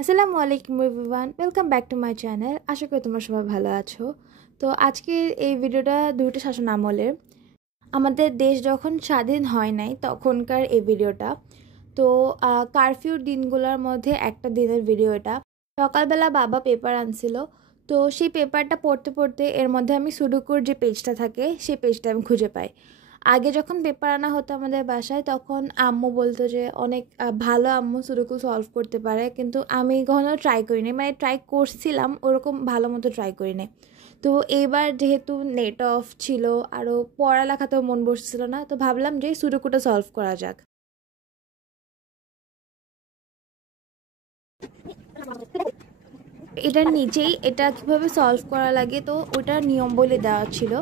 আসসালামু আলাইকুম everyone, welcome back to my channel. আশা করি তোমরা সবাই ভালো আছো। তো আজকের এই ভিডিওটা দুইটা শাসন আমলের, আমাদের দেশ যখন স্বাধীন হয় নাই তখনকার এই ভিডিওটা। তো কারফিউর দিনগুলোর মধ্যে একটা দিনের ভিডিও এটা। সকালবেলা বাবা পেপার আনছিল, তো সেই পেপারটা পড়তে পড়তে এর মধ্যে আমি সুডুকুর যে পেজটা থাকে সেই পেজটা আমি খুঁজে পাই। আগে যখন পেপার আনা হতো আমাদের বাসায় তখন আম্মু বলতো যে অনেক ভালো আম্মু সুডুকু সলভ করতে পারে, কিন্তু আমি কখনো ট্রাই করিনি, মানে ট্রাই করছিলাম ওরকম ভালো মতো ট্রাই করিনি। তো এইবার যেহেতু নেট অফ ছিল, আরও পড়ালেখাতেও মন বসছিল না, তো ভাবলাম যে সুডুকুটা সলভ করা যাক। এটার নিচেই এটা কিভাবে সলভ করা লাগে তো ওটার নিয়ম বলে দেওয়া ছিল।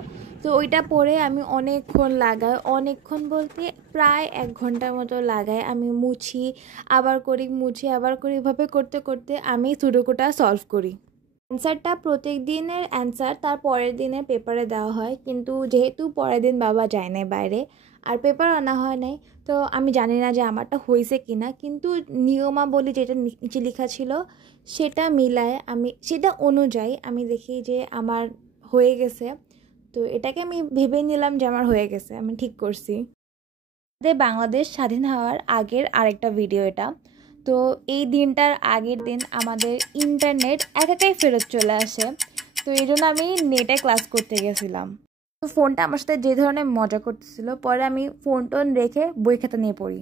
তো ওইটা পড়ে আমি অনেকক্ষণ লাগাই, অনেকক্ষণ বলতে প্রায় 1 ঘন্টার মতো লাগাই। আমি মুছি, আবার করি, মুছি আবার করি, এভাবে করতে করতে আমি সুডোকুটা সলভ করি। অ্যান্সারটা প্রত্যেক দিনের অ্যান্সার তার পরের দিনের পেপারে দেওয়া হয়, কিন্তু যেহেতু পরের দিন বাবা যায় নাই বাইরে আর পেপার আনা হয় নাই, তো আমি জানি না যে আমারটা হয়েছে কি না, কিন্তু নিয়মাবলী যেটা নিচে লেখা ছিল সেটা মিলায় আমি সেটা অনুযায়ী আমি দেখি যে আমার হয়ে গেছে। তো এটাকে আমি ভেবে নিলাম যে আমার হয়ে গেছে, আমি ঠিক করছি। আমাদের বাংলাদেশ স্বাধীন হওয়ার আগের আরেকটা ভিডিও এটা। তো এই দিনটার আগের দিন আমাদের ইন্টারনেট একাই ফেরত চলে আসে। তো এই জন্য আমি নেটে ক্লাস করতে গেছিলাম। তো ফোনটা আমার সাথে যে ধরনের মজা করতেছিল, পরে আমি ফোন টোন রেখে বই খাতা নিয়ে পড়ি।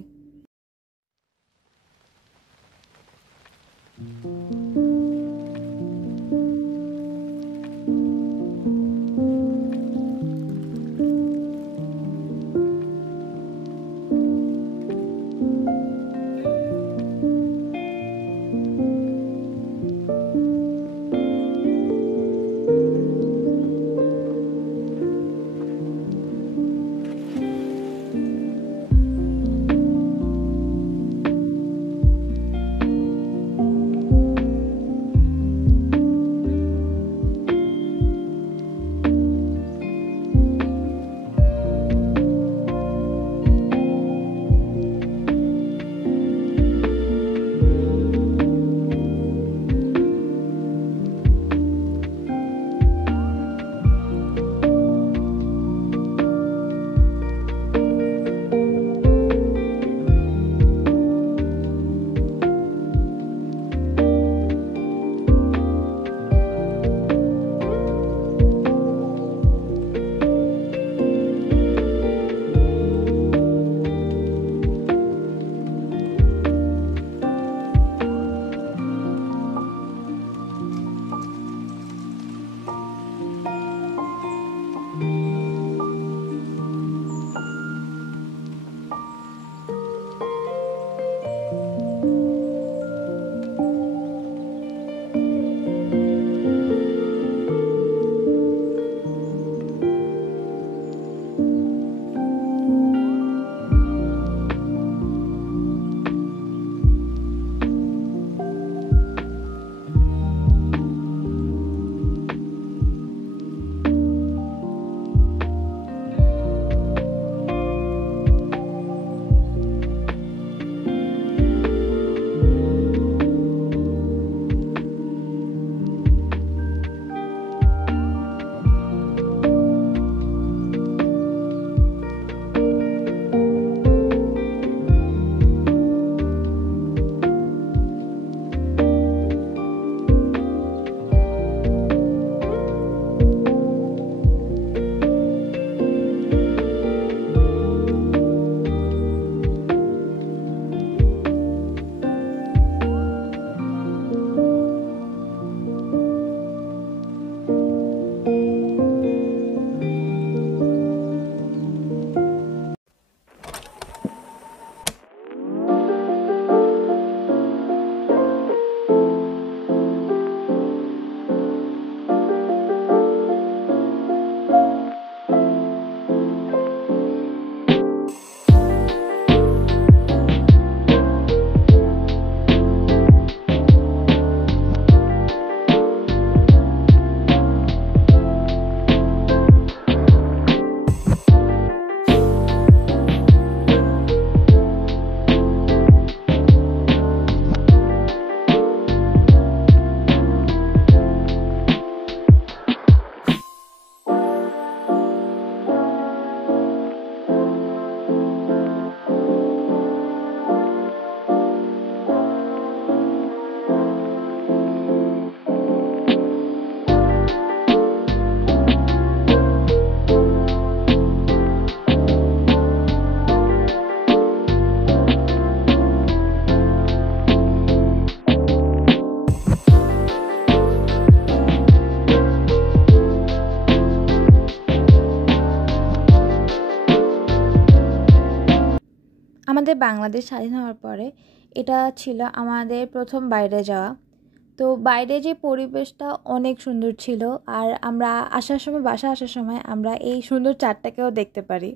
আমাদের বাংলাদেশ স্বাধীন হওয়ার পরে এটা ছিল আমাদের প্রথম বাইরে যাওয়া। তো বাইরে যে পরিবেশটা অনেক সুন্দর ছিল, আর আমরা আসার সময় বাসা আসার সময় আমরা এই সুন্দর চাঁদটাকেও দেখতে পারি।